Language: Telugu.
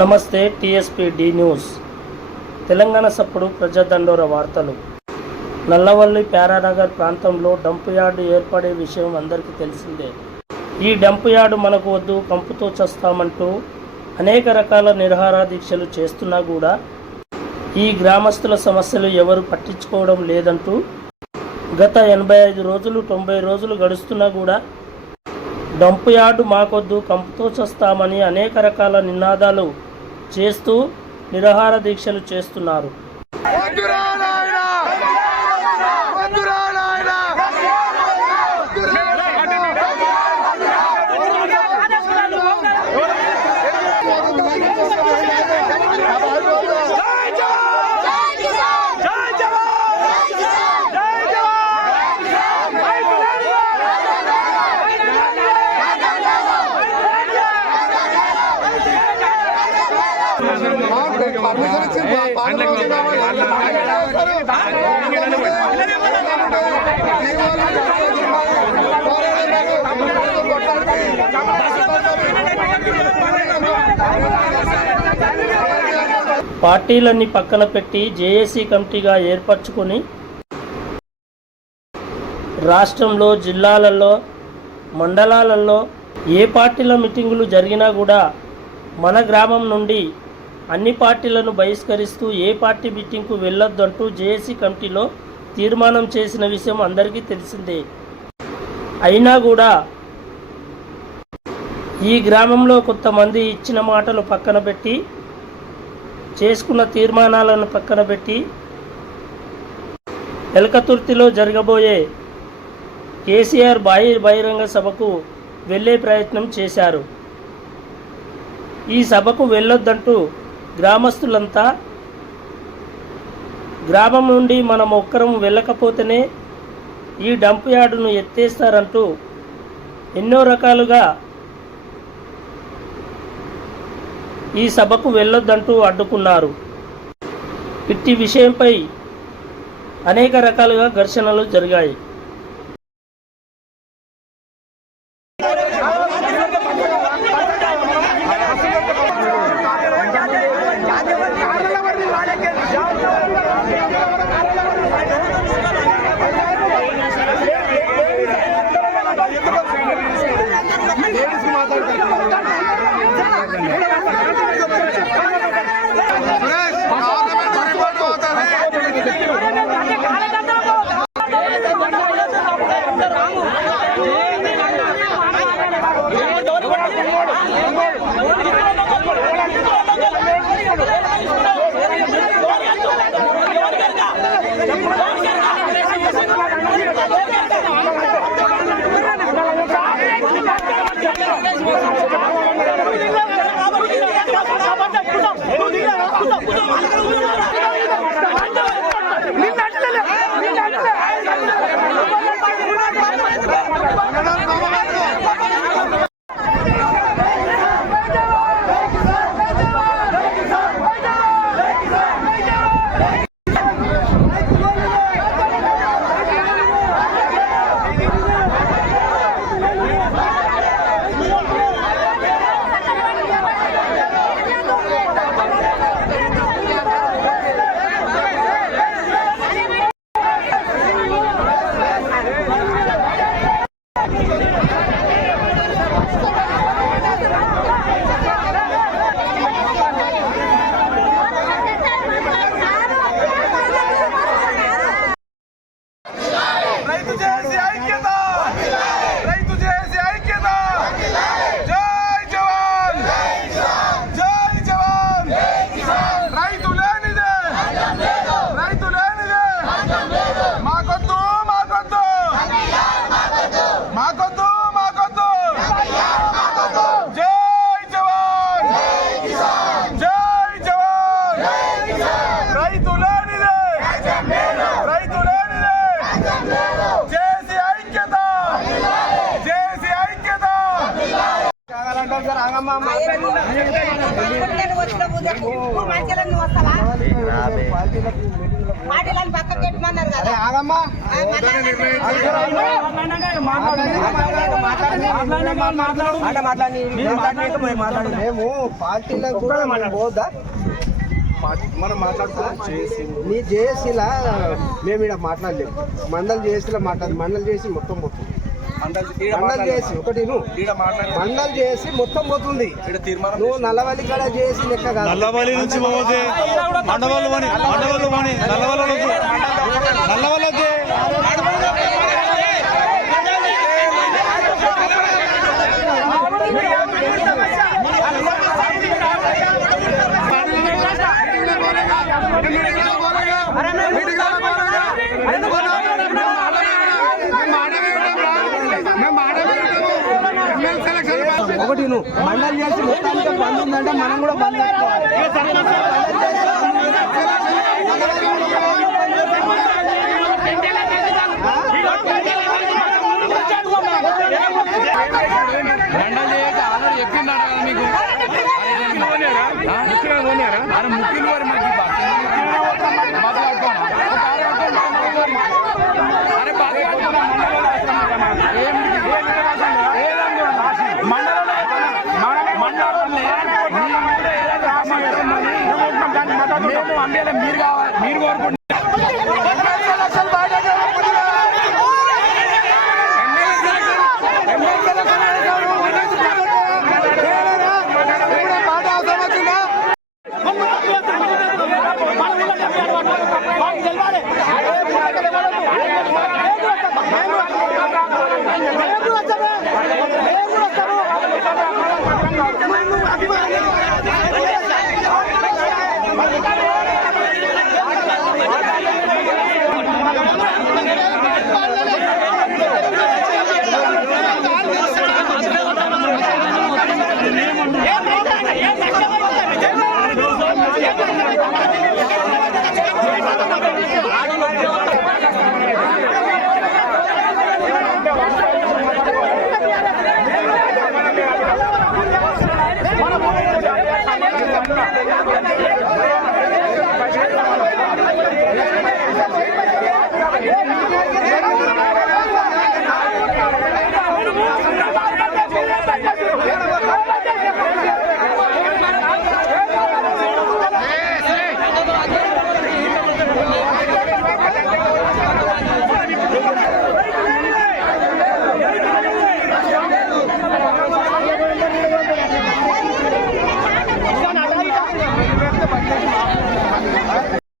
నమస్తే టీఎస్పీ డి న్యూస్. తెలంగాణ సప్పుడు ప్రజాదండోర వార్తలు. నల్లవల్లి ప్యారానగర్ ప్రాంతంలో డంప్ యార్డు ఏర్పడే విషయం అందరికీ తెలిసిందే. ఈ డంప్ యార్డు మనకు వద్దు కంపుతో చస్తామంటూ అనేక రకాల నిరహార దీక్షలు చేస్తున్నా కూడా ఈ గ్రామస్తుల సమస్యలు ఎవరు పట్టించుకోవడం లేదంటూ గత ఎనభై ఐదు రోజులు తొంభై రోజులు గడుస్తున్నా కూడా డంప్ యార్డు మాకొద్దు కంపుతో చస్తామని అనేక రకాల నినాదాలు చేస్తూ నిరాహార దీక్షలు చేస్తున్నారు. పార్టీలన్నీ పక్కన పెట్టి జేఏసీ కమిటీగా ఏర్పరచుకొని రాష్ట్రంలో జిల్లాలలో మండలాలలో ఏ పార్టీల మీటింగులు జరిగినా కూడా మన గ్రామం నుండి అన్ని పార్టీలను బహిష్కరిస్తూ ఏ పార్టీ మీటింగ్కు వెళ్ళొద్దంటూ జేఏసీ కమిటీలో తీర్మానం చేసిన విషయం అందరికీ తెలిసిందే. అయినా కూడా ఈ గ్రామంలో కొంతమంది ఇచ్చిన మాటలు పక్కన పెట్టి చేసుకున్న తీర్మానాలను పక్కన పెట్టి ఎలకతుర్తిలో జరగబోయే కేసీఆర్ బాయి బహిరంగ సభకు వెళ్ళే ప్రయత్నం చేశారు. ఈ సభకు వెళ్ళొద్దంటూ గ్రామస్తులంతా గ్రామం నుండి మనం ఒక్కరం వెళ్ళకపోతేనే ఈ డంప్ యార్డును ఎత్తేస్తారంటూ ఎన్నో రకాలుగా ఈ సభకు వెళ్ళొద్దంటూ అడ్డుకున్నారు. ఇట్టి విషయంపై అనేక రకాలుగా ఘర్షణలు జరిగాయి. పక్కకు పెట్టమన్నారు కదా. మేము పార్టీలకు కూడా మనం పోదా? మనం మాట్లాడుతున్నాం నీ జేఏసీలా మేము ఇక్కడ మాట్లాడలేము మండల్ జేఏసీలో మాట్లాడు మండల్ చేసి మొత్తం పోతుంది మండల్ చేసి ఒకటి నువ్వు మండల్ చేసి మొత్తం పోతుంది. నువ్వు నల్లవల్లి కాడ చేసి లెక్క కాదు. నల్లవల్లి నుంచి పోతే మండవల్లి పని మండవల్లి ఒకటి మండలి చేసి మొత్తానికి బంద్ ఉందంటే మనం కూడా బంద్